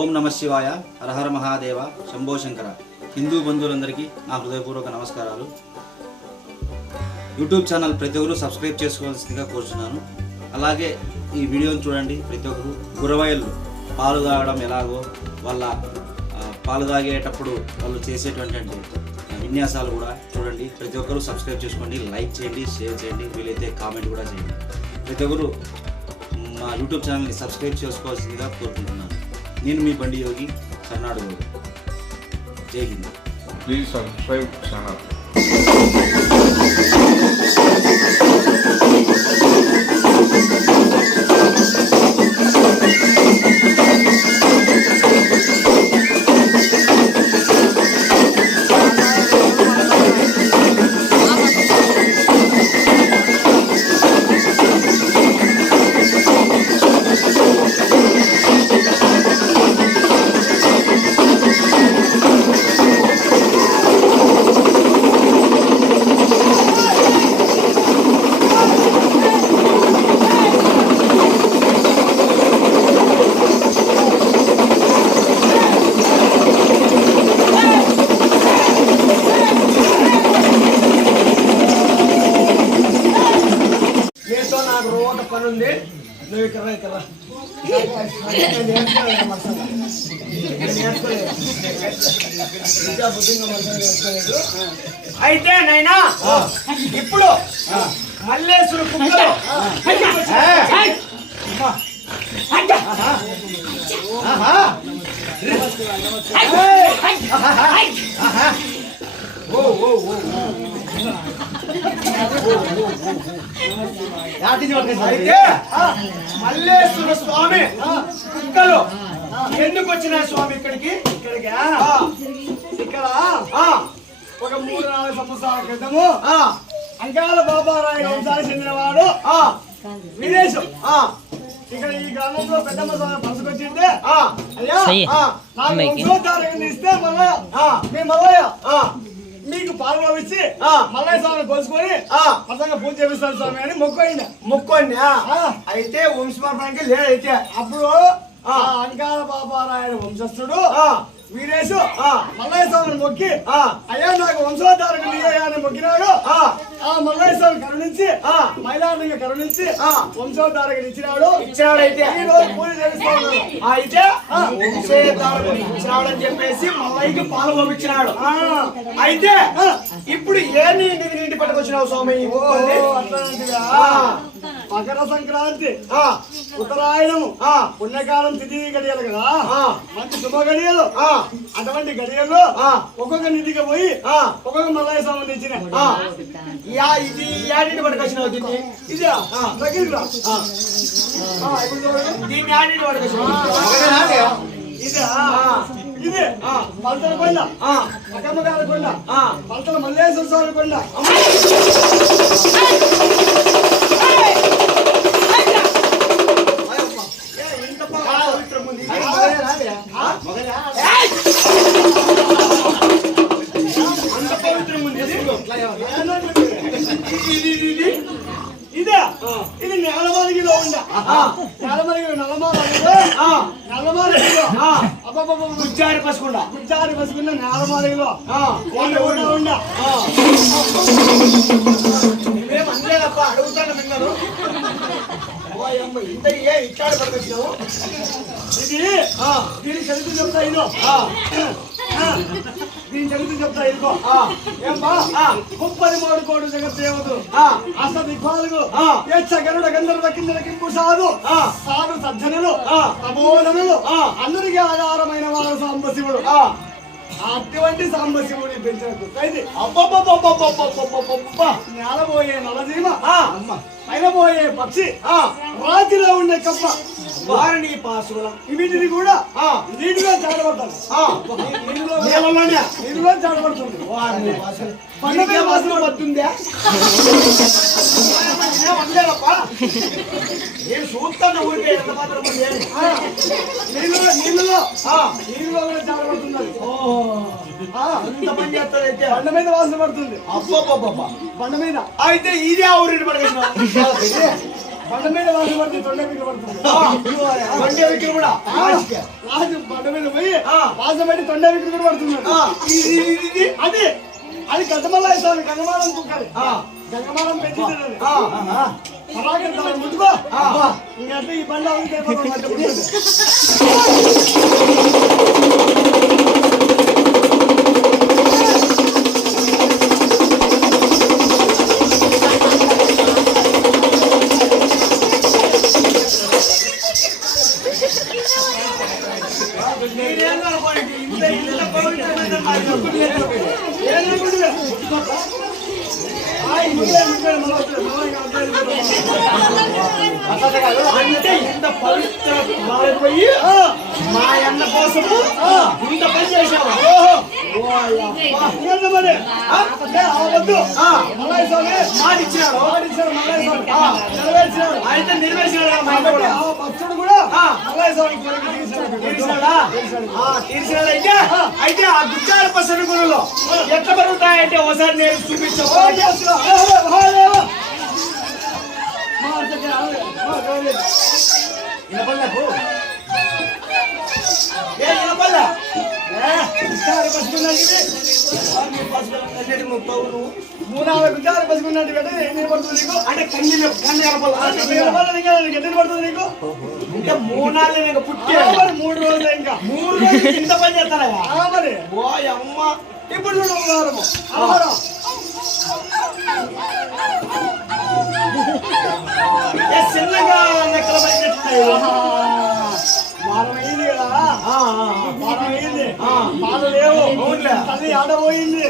ఓం నమ శివాయ, హరహర మహాదేవ, శంభో శంకర. హిందూ బంధువులందరికీ నా హృదయపూర్వక నమస్కారాలు. యూట్యూబ్ ఛానల్ ప్రతి ఒక్కరు సబ్స్క్రైబ్ చేసుకోవాల్సిందిగా కోరుచున్నాను. అలాగే ఈ వీడియోని చూడండి. ప్రతి ఒక్కరు గురవయ్యలు పాలు తాగడం ఎలాగో, వాళ్ళ పాలు తాగేటప్పుడు వాళ్ళు చేసేటువంటి విన్యాసాలు కూడా చూడండి. ప్రతి ఒక్కరు సబ్స్క్రైబ్ చేసుకోండి, లైక్ చేయండి, షేర్ చేయండి, వీలైతే కామెంట్ కూడా చేయండి. ప్రతి ఒక్కరు మా యూట్యూబ్ ఛానల్ని సబ్స్క్రైబ్ చేసుకోవాల్సిందిగా కోరుకుంటున్నాను. నేను మీ బండి యోగి, కర్ణాటక. జై హింద్. Please subscribe channel. అయితే నైనా ఇప్పుడు మల్లేశ్వరు కుక్కలు అయితే మల్లేశ్వర స్వామి కుక్కలు ఎందుకు వచ్చిన స్వామి ఇక్కడికి? ఇక్కడ ఒక 3-4 సంవత్సరాల క్రితము అంకాల బాబారాయణ వంశానికి చెందినవాడు విదేశం ఇక్కడ ఈ గ్రామంలో పెద్దమ్మ స్వామి పసుకొచ్చిందే. అయ్యా నాకు వంశోద్ధారకం ఇస్తే మల్లయ్య మీకు పాల్గొనిచ్చి మల్లయ్య స్వామిని కొలుసుకొని పసంగా పూజ చేపిస్తాను స్వామి అని మొక్కోండి. అయితే వంశమార్పానికి లేదైతే అప్పుడు అంకాల బాబారాయణ వంశస్థుడు వీరేశు మల్లయ్య స్వామిని మొక్కి అయ్యా నాకు వంశోద్ధారకుడు అని మొక్కినాడు. ఆ మల్లయ్య స్వామి కరుణించి మైలారంగా కరుణించి వంశోద్ధారకుడు ఇచ్చినాడైతే ఈ రోజు పూజ చేస్తాడు. అయితే వంశోద్ధారకుడు ఇచ్చినాడని చెప్పేసి మల్లయ్యకి పాలు పంపించినాడు. అయితే ఇప్పుడు ఏ నీటి పట్టుకొచ్చినావు స్వామి? మకర సంక్రాంతి, ఉత్తరాయణము, పుణ్యకాలం, తిథి గడియలు కదా, మంచి శుభ గడియలు. అటువంటి గడియల్లో ఒక్కొక్క నిధికి పోయి ఒక్కొక్క మల్లయ్య స్వామి తెచ్చిన ఇది యాడింటి పట్టుకొచ్చినావు. దీన్ని ఇది దీన్ని యాడింటి పట్టుకొచ్చినావు. ఇది పల్తల కొండ, అక్కమ్మగారి కొండ, పల్తల మల్లేశ్వర స్వామి కొండ. ఇది నేలమరిగిలో ఉండ గుజ్జారి పసుకుండా నేలమరిగిలో ఉండ. మేమేమనలేదప్ప, అడుగుతాను విన్నారు. ఇంత ఇట్లాడు పట్టుకొచ్చినావు. ఇది దీని చదువుతూ చెప్తా ఇదో, దీని చదువుతూ చెప్తా ఇదిగో. ఏమ్మా 33 కోటి జగద్దేవతలు అష్ట దిక్పాలకు గరుడ గంధర్వ కిందర కింపు సాధు సజ్జనులు ప్రబోధనులు అందరికీ ఆధారమైన వారు సాంబశివుడు. అటువంటి సాంబశివుని పెంచిన కుక్కైది. నేలబోయే నలజీమ, పైన పోయే పక్షి, రాతిలో ఉండే కప్ప, వారిని పాసులం, వీటిని కూడా నీటిలో చాడబడతాను. నీటిలో చాడబడుతుంది. పండుగ వాసన పడుతుందా? నేను చూస్తాను ఊరికే ఎంత మాత్రం నీళ్ళలో కూడా చాడబడుతున్నది. అంత పని చేస్తారు. అయితే బండ మీద వాసన పడుతుంది. అబ్బా బండ మీద. అయితే ఇదే ఊరిని పడగ బండ మీద వాసన పడుతుంది. తొండ మీద పడుతుంది. కూడా రాజు బండ మీద పోయి వాసం పెట్టి తొండ విక్రి కూడా పడుతున్నాడు. అది అది గంగమల్ల ఇస్తాను. గంగమాలం కుక్కది. గంగమాలం పెంచుతుంది. అలాగే దాన్ని ముట్టుకో. ఇంకా ఈ బండి అవుతుంది. అంటే ఇంత పవిత్ర మారిపోయి మా అన్న కోసము ఇంత పని చేసావా? అయితే నిర్వేశాడు. భక్తుడు కూడా తీర్చాడు. అయితే ఆ దుఃఖాల పసరు గురులో ఎట్లా పెరుగుతాయంటే ఒకసారి నేను చూపించాను. వినపడలేకు మూడు విచార పసుకున్నట్టు ఎన్ని పడుతుంది నీకు? అంటే కన్నీళ్ళు ఎన్ని పడుతుంది నీకు? అంటే 3 నాళ్ళు నీకు పుట్టి 3 రోజులు ఇంకా 3 రోజులు ఇంత పని చేస్తారా మరి? ఓ అమ్మ ఇప్పుడు చూడము ఆహారం చిన్నగా లెక్కల పడినట్టున్నాయి. వారం అయింది కదా, వారం అయింది. పాలు లేవు. తల్లి ఆడపోయింది.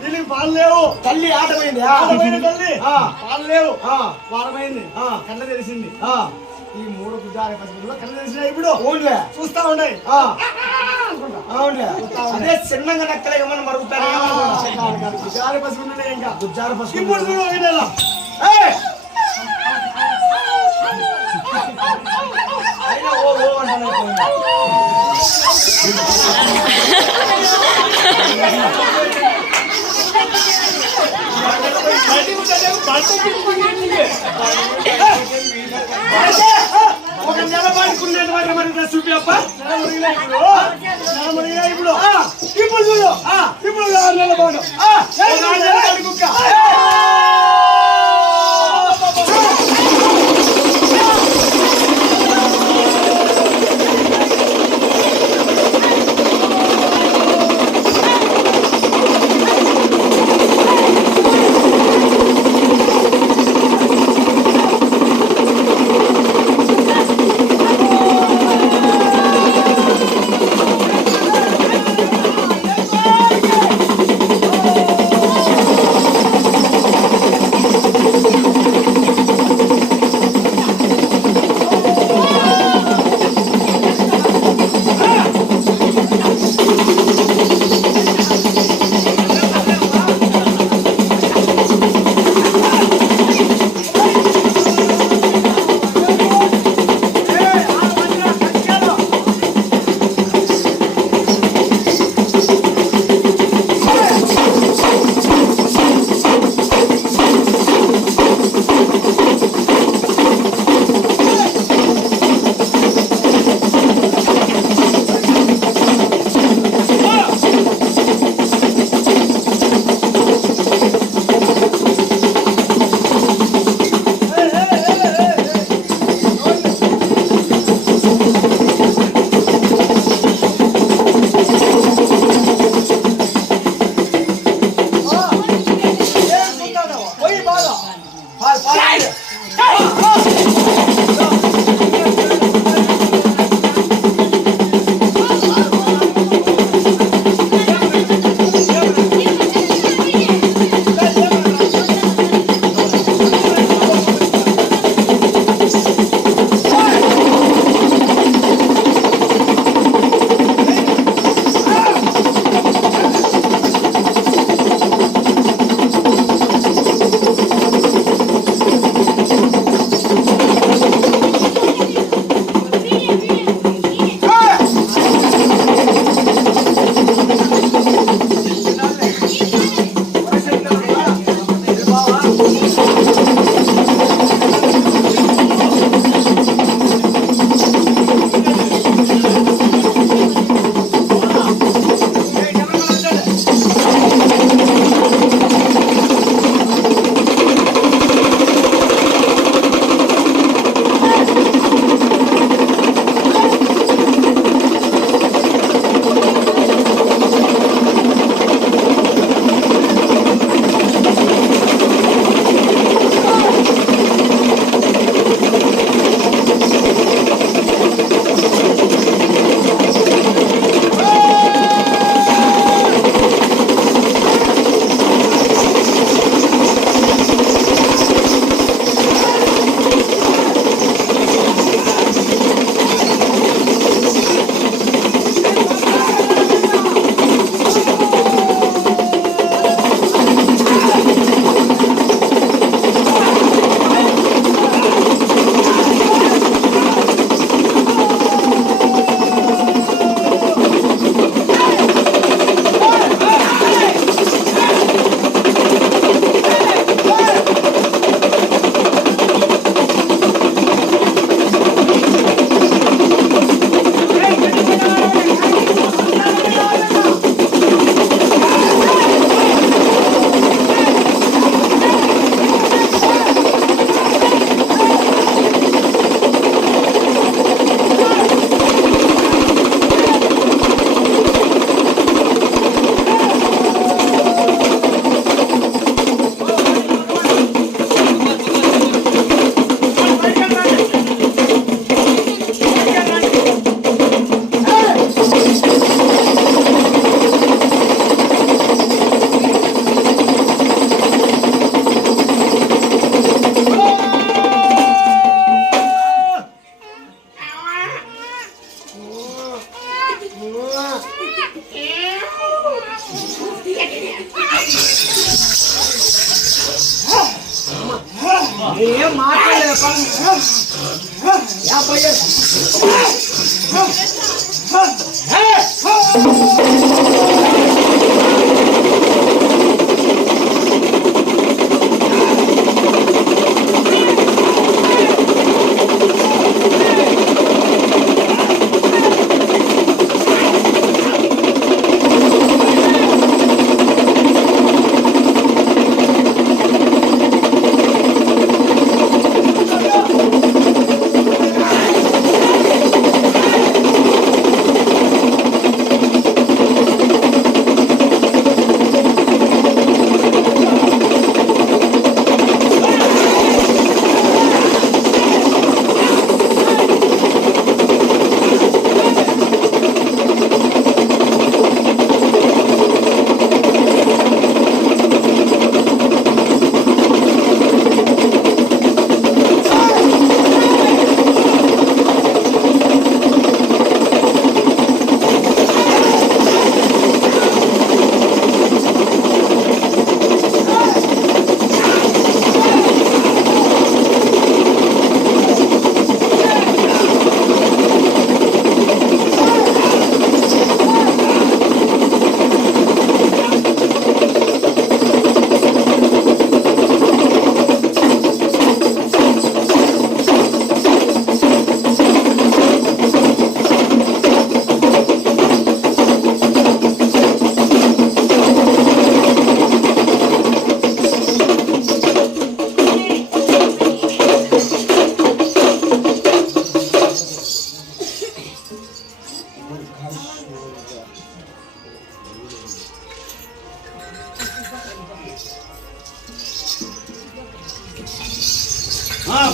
వీళ్ళకి పాలు లేవు. తల్లి ఆడపోయింది. ఆడపోయిన తల్లి పాలు లేవు. వారం అయింది. కళ్ళ తెలిసింది. ఈ 3 గుజార పసుపుల్లో కళ్ళు తెలిసినాయి. ఇప్పుడు చూస్తా ఉన్నాయి. అదే చిన్నగా నక్కలే మనం మరుగుతారు. గుజార పసుపు ఉన్నాయి. ఇంకా గుజార పసుపు ఇప్పుడు చూడ అయినా ఓ ఓ అంటున్నా. ఒక నెల పడుకునేది మరి చూపి అప్ప ఇప్పుడు ఇప్పుడు చూడు. ఇప్పుడు 6 నెలల పాటు కుక్క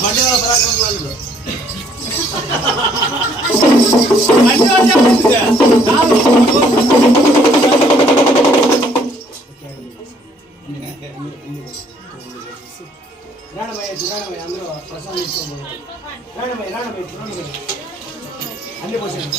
బండి వాళ్ళ పరాక్రమాలు రాణమయ్య అందరూ ప్రసాదం రాణమయ్య అన్ని పోసాను